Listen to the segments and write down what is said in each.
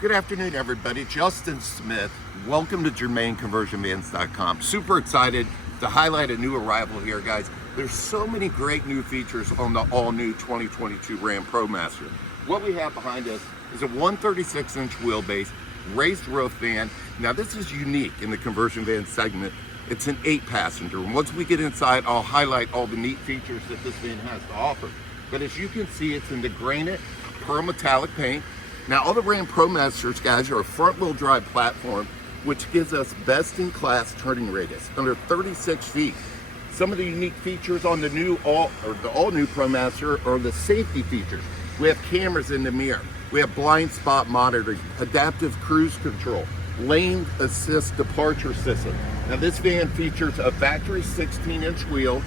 Good afternoon, everybody. Justin Smith. Welcome to GermainConversionVans.com. Super excited to highlight a new arrival here, guys. There's so many great new features on the all-new 2022 Ram ProMaster. What we have behind us is a 136-inch wheelbase, raised roof van. Now, this is unique in the conversion van segment. It's an 8-passenger. And once we get inside, I'll highlight all the neat features that this van has to offer. But as you can see, it's in the Granite pearl metallic paint. Now, all the Ram ProMasters, guys, are a front-wheel drive platform, which gives us best-in-class turning radius, under 36 feet. Some of the unique features on the all-new ProMaster are the safety features. We have cameras in the mirror. We have blind spot monitoring, adaptive cruise control, lane assist departure system. Now, this van features a factory 16-inch wheel.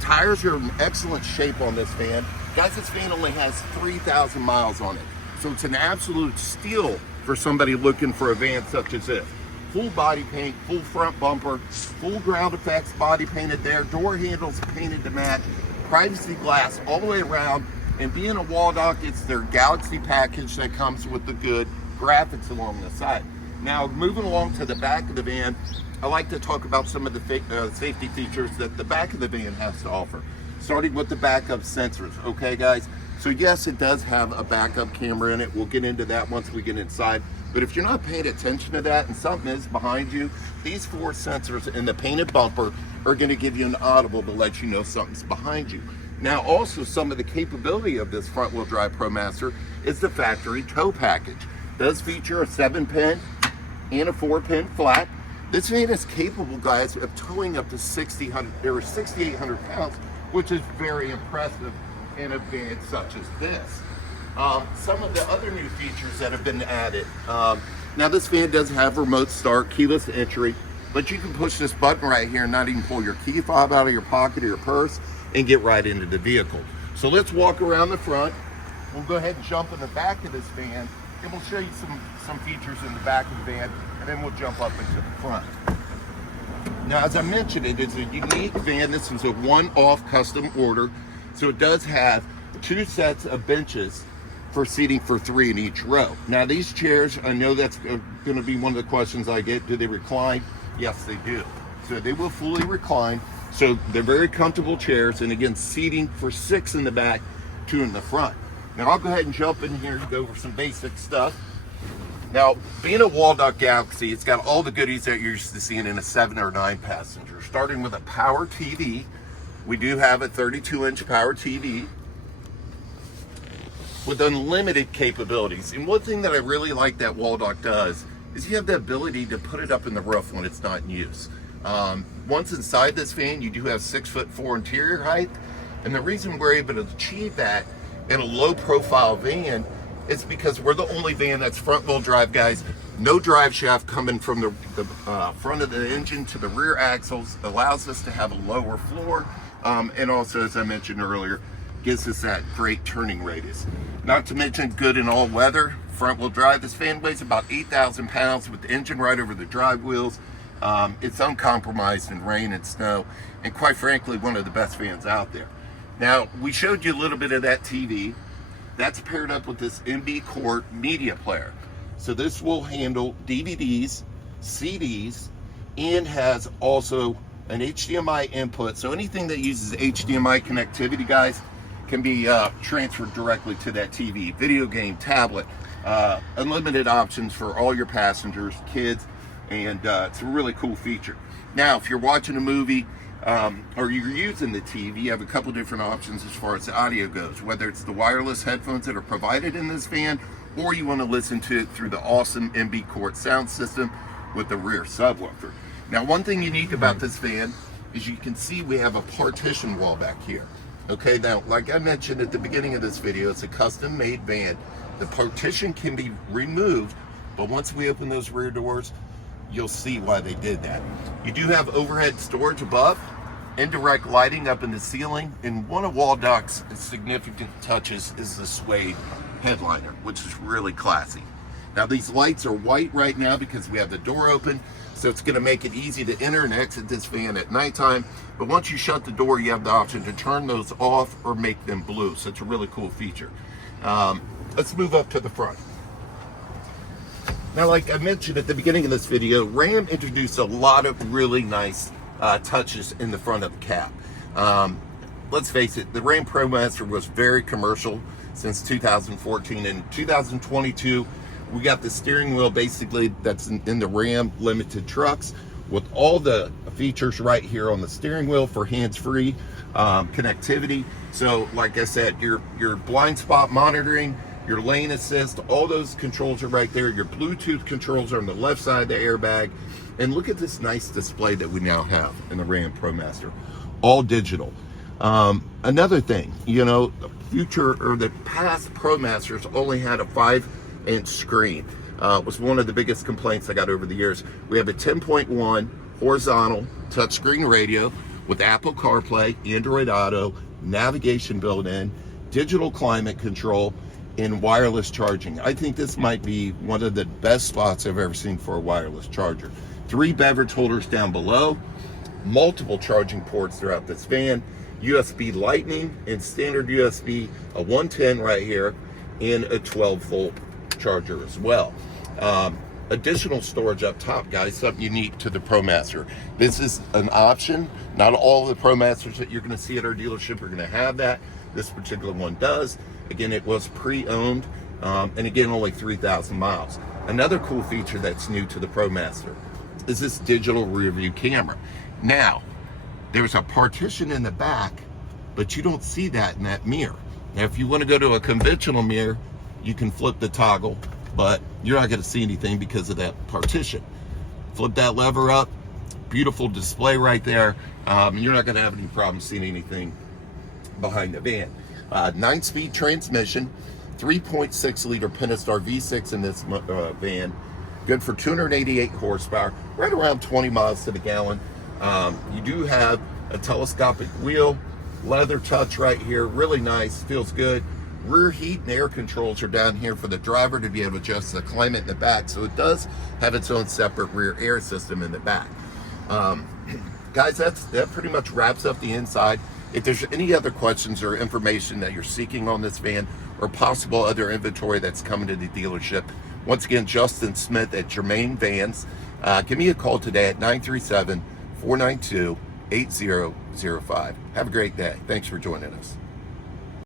Tires are in excellent shape on this van. Guys, this van only has 3,000 miles on it. So it's an absolute steal for somebody looking for a van such as this. Full body paint, full front bumper, full ground effects body painted there, door handles painted to match, privacy glass all the way around, and being a Waldoch, it's their Galaxy package that comes with the good graphics along the side. Now, moving along to the back of the van, I like to talk about some of the safety features that the back of the van has to offer, starting with the backup sensors, okay, guys? So yes, it does have a backup camera in it. We'll get into that once we get inside. But if you're not paying attention to that and something is behind you, these 4 sensors in the painted bumper are going to give you an audible to let you know something's behind you. Now, also, some of the capability of this front-wheel drive ProMaster is the factory tow package. It does feature a 7-pin and a 4-pin flat. This van is capable, guys, of towing up to 6,800 pounds, which is very impressive in a van such as this. Some of the other new features that have been added. Now, this van does have remote start, keyless entry, but you can push this button right here and not even pull your key fob out of your pocket or your purse and get right into the vehicle. So let's walk around the front. We'll go ahead and jump in the back of this van, and we'll show you some features in the back of the van, and then we'll jump up into the front. Now, as I mentioned, it is a unique van. This is a one-off custom order. So it does have 2 sets of benches for seating for 3 in each row. Now, these chairs, I know that's going to be one of the questions I get. Do they recline? Yes, they do. So they will fully recline. So they're very comfortable chairs. And again, seating for 6 in the back, 2 in the front. Now, I'll go ahead and jump in here and go over some basic stuff. Now, being a Waldoch Galaxy, it's got all the goodies that you're used to seeing in a 7 or 9 passenger, starting with a power TV. We do have a 32-inch power TV with unlimited capabilities. And one thing that I really like that Waldoch does is you have the ability to put it up in the roof when it's not in use. Once inside this van, you do have 6'4" interior height. And the reason we're able to achieve that in a low-profile van is because we're the only van that's front-wheel drive, guys. No drive shaft coming from the front of the engine to the rear axles. Allows us to have a lower floor. And also, as I mentioned earlier, gives us that great turning radius. Not to mention good in all weather, front wheel drive. This van weighs about 8,000 pounds with the engine right over the drive wheels. It's uncompromised in rain and snow, and quite frankly, one of the best vans out there. Now, we showed you a little bit of that TV. That's paired up with this MB Court media player. So this will handle DVDs, CDs, and has also an HDMI input. So anything that uses HDMI connectivity, guys, can be transferred directly to that TV, video game, tablet, unlimited options for all your passengers, kids, and it's a really cool feature. Now, if you're watching a movie or you're using the TV, you have a couple different options as far as the audio goes, whether it's the wireless headphones that are provided in this van, or you want to listen to it through the awesome MB Court sound system with the rear subwoofer. Now, one thing unique about this van is you can see we have a partition wall back here. Okay, now, like I mentioned at the beginning of this video, it's a custom-made van. The partition can be removed, but once we open those rear doors, you'll see why they did that. You do have overhead storage above, indirect lighting up in the ceiling, and one of Waldoch's significant touches is the suede headliner, which is really classy. Now, these lights are white right now because we have the door open, so it's going to make it easy to enter and exit this van at nighttime. But once you shut the door, you have the option to turn those off or make them blue. So it's a really cool feature. Let's move up to the front. Now, like I mentioned at the beginning of this video, Ram introduced a lot of really nice touches in the front of the cab. Let's face it, the Ram ProMaster was very commercial since 2014. In 2022, we got the steering wheel basically that's in the Ram limited trucks with all the features right here on the steering wheel for hands-free connectivity. So like I said, your blind spot monitoring, your lane assist, all those controls are right there. Your Bluetooth controls are on the left side of the airbag. And look at this nice display that we now have in the Ram ProMaster, all digital. Another thing, you know, the future or the past ProMasters only had a 5-inch screen. It was one of the biggest complaints I got over the years. We have a 10.1 horizontal touchscreen radio with Apple CarPlay, Android Auto, navigation built in, digital climate control, and wireless charging. I think this might be one of the best spots I've ever seen for a wireless charger. 3 beverage holders down below, multiple charging ports throughout this van, USB Lightning and standard USB, a 110 right here, and a 12-volt charger as well. Additional storage up top, guys, something unique to the ProMaster. This is an option. Not all of the ProMasters that you're going to see at our dealership are going to have that. This particular one does. Again, it was pre-owned, and again, only 3,000 miles. Another cool feature that's new to the ProMaster is this digital rear view camera. Now, there's a partition in the back, but you don't see that in that mirror. Now, if you want to go to a conventional mirror, you can flip the toggle, but you're not going to see anything because of that partition. Flip that lever up, beautiful display right there. You're not going to have any problem seeing anything behind the van. 9-speed transmission, 3.6 liter Pentastar V6 in this van, good for 288 horsepower, right around 20 miles to the gallon. You do have a telescopic wheel, leather touch right here, really nice, feels good. Rear heat and air controls are down here for the driver to be able to adjust the climate in the back, so it does have its own separate rear air system in the back. Guys, that pretty much wraps up the inside. If there's any other questions or information that you're seeking on this van or possible other inventory that's coming to the dealership, once again, Justin Smith at Germain Vans. Give me a call today at 937-492-8005. Have a great day. Thanks for joining us.